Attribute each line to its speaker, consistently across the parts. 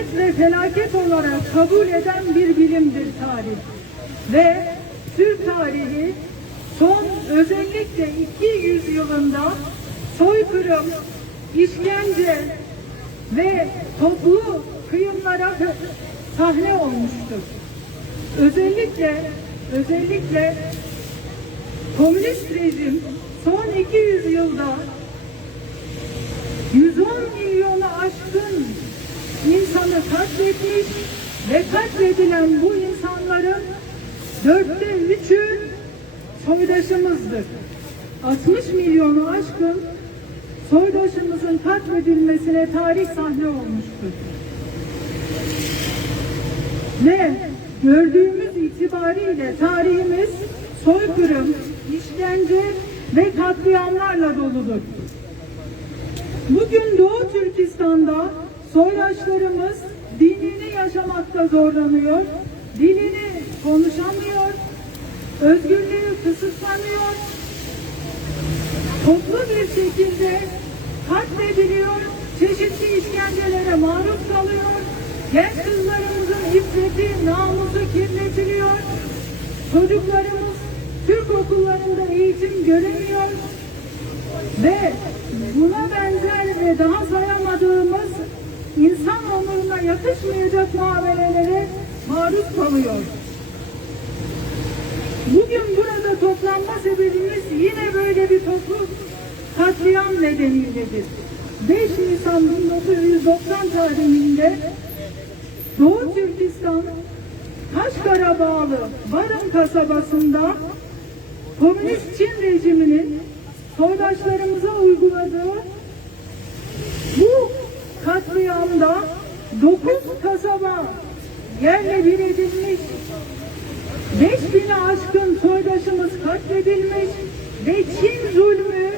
Speaker 1: afet ve felaket olarak kabul eden bir bilimdir tarih. Ve Türk tarihi son özellikle 200 yılında soykırım, işkence ve toplu kıyımlara sahne olmuştur. Özellikle özellikle komünist rejim son 200 yılda 110 milyonu aşkın insanı katletmiş ve katledilen bu insanların dörtte üçü soydaşımızdır. 60 milyonu aşkın soydaşımızın katledilmesine tarih sahne olmuştur. Ve gördüğümüz itibariyle tarihimiz soykırım, işkence ve katliamlarla doludur. Bugün Doğu Türkistan'da soydaşlarımız yaşamakta zorlanıyor, dilini konuşamıyor, özgürlüğü kısıtlanıyor, toplu bir şekilde katlediliyor, çeşitli işkencelere maruz kalıyor, genç kızlarımızın iffeti, namusu kirletiliyor, çocuklarımız Türk okullarında eğitim göremiyor. Ve buna benzer ve daha sayamadığımız insan onuruna yakışmayacak muamelelere maruz kalıyor. Bugün burada toplanma sebebimiz yine böyle bir toplu katliam nedeniyledir. 5 Nisan 1990 tarihinde Doğu Türkistan Kaşgar'a bağlı Barın kasabasında Komünist Çin rejiminin soydaşlarımıza uyguladığı bu katliamda 9 kasaba yerle bir edilmiş 5000'e aşkın soydaşımız katledilmiş ve Çin zulmü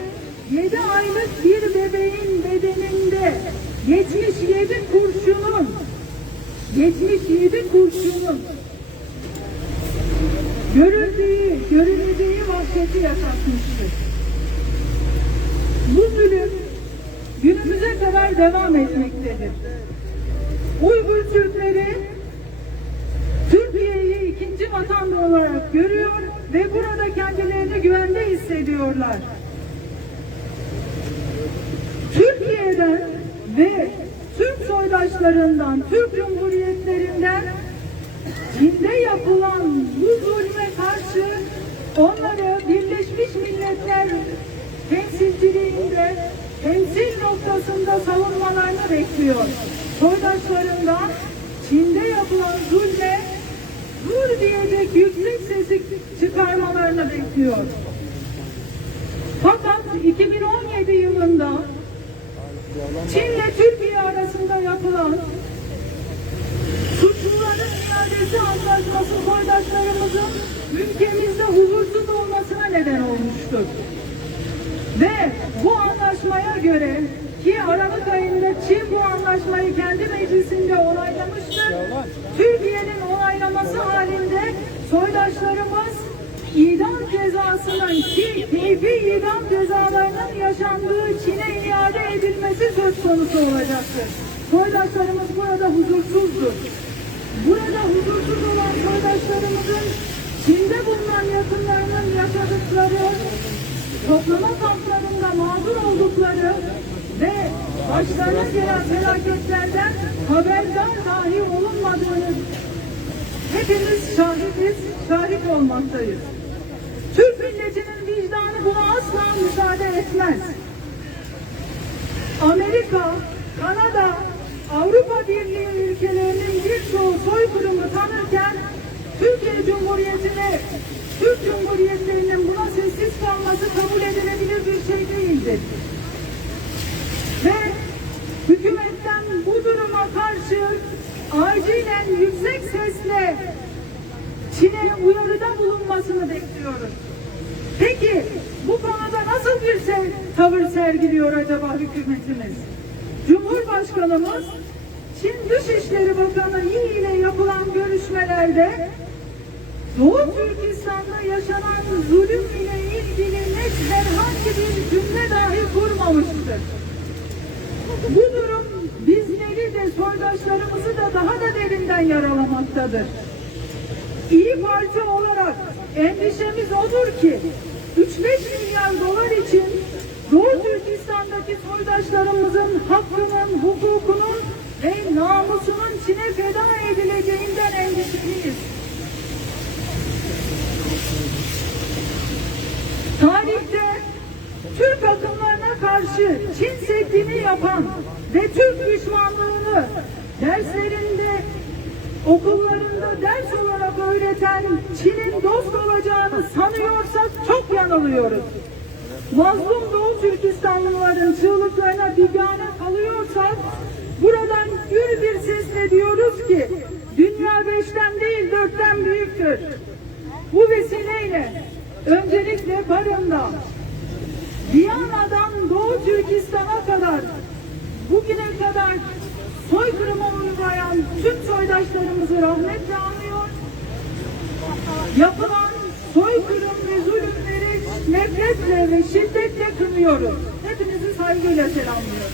Speaker 1: 7 aylık bir bebeğin bedeninde 77 kurşunun 77 kurşunun görüldüğü, görüleceği vahşeti yaşatmıştır. Bu zulüm kadar devam etmektedir. Uygur Türkleri Türkiye'yi ikinci vatan olarak görüyor ve burada kendilerini güvende hissediyorlar. Türkiye'den ve Türk soydaşlarından, Türk Cumhuriyetlerinden Çin'de yapılan bu zulme karşı onları Birleşmiş Milletler temsilciliğinde temsil noktasında savunmalarını bekliyor. Soydaşlarından Çin'de yapılan zulme dur diyecek yüksek sesi çıkarmalarını bekliyor. Fakat 2017 yılında Çin'le Türkiye arasında yapılan suçluların iadesi antlaşması soydaşlarımızın ülkemizde huzursuz olmasına neden olmuştur. Ve bu anlaşmaya göre ki Aralık ayında Çin bu anlaşmayı kendi meclisinde onaylamıştır. Türkiye'nin onaylaması halinde soydaşlarımız idam cezasının ki keyfi idam cezalarının yaşandığı Çin'e iade edilmesi söz konusu olacaktır. Soydaşlarımız burada huzursuzdur. Burada huzursuz olan soydaşlarımızın Çin'de bulunan yakınlarının yaşadıkları, toplama kamplarında mağdur oldukları ve başlarına gelen felaketlerden haberdar dahi olunmadığını hepimiz şahidiz, şahit olmaktayız. Türk milletinin vicdanı buna asla müsaade etmez. Amerika, Kanada, Avrupa Birliği ülkelerinin birçoğu soykırımı tanırken Türkiye Cumhuriyeti'ne, Türk Cumhuriyetlerinin buna sessiz kalması kabul edilebilir bir şey değildir. Ve hükümetten bu duruma karşı acilen yüksek sesle Çin'e uyarıda bulunmasını bekliyoruz. Peki bu konuda nasıl bir se tavır sergiliyor acaba hükümetimiz? Cumhurbaşkanımız Çin Dışişleri Bakanı Yi ile yapılan görüşmelerde Doğu Türkistan'da yaşanan zulüm ile ilgili net herhangi bir cümle dahi kurmamıştır. Bu durum bizleri de soydaşlarımızı da daha da derinden yaralamaktadır. İyi Parti olarak endişemiz odur ki 3-5 milyar dolar için Doğu Türkistan'daki soydaşlarımızın hakkının, hukukunun ve namusunun Çin'e feda edileceğinden endişeliyiz. Tarihte Türk akımlarına karşı Çin Seddi'ni yapan ve Türk düşmanlığını derslerinde, okullarında ders olarak öğreten Çin'in dost olacağını sanıyorsak çok yanılıyoruz. Mazlum Doğu Türkistanlıların çığlıklarına bigane kalıyorsak buradan gür bir sesle diyoruz ki dünya beşten değil dörtten büyüktür. Bu vesileyle öncelikle Barın'da Viyana'dan Doğu Türkistan'a kadar bugüne kadar soykırıma uğrayan tüm soydaşlarımızı rahmetle anıyor. Yapılan soykırım ve zulümleri nefretle ve şiddetle kınıyoruz. Hepinizi saygıyla selamlıyorum.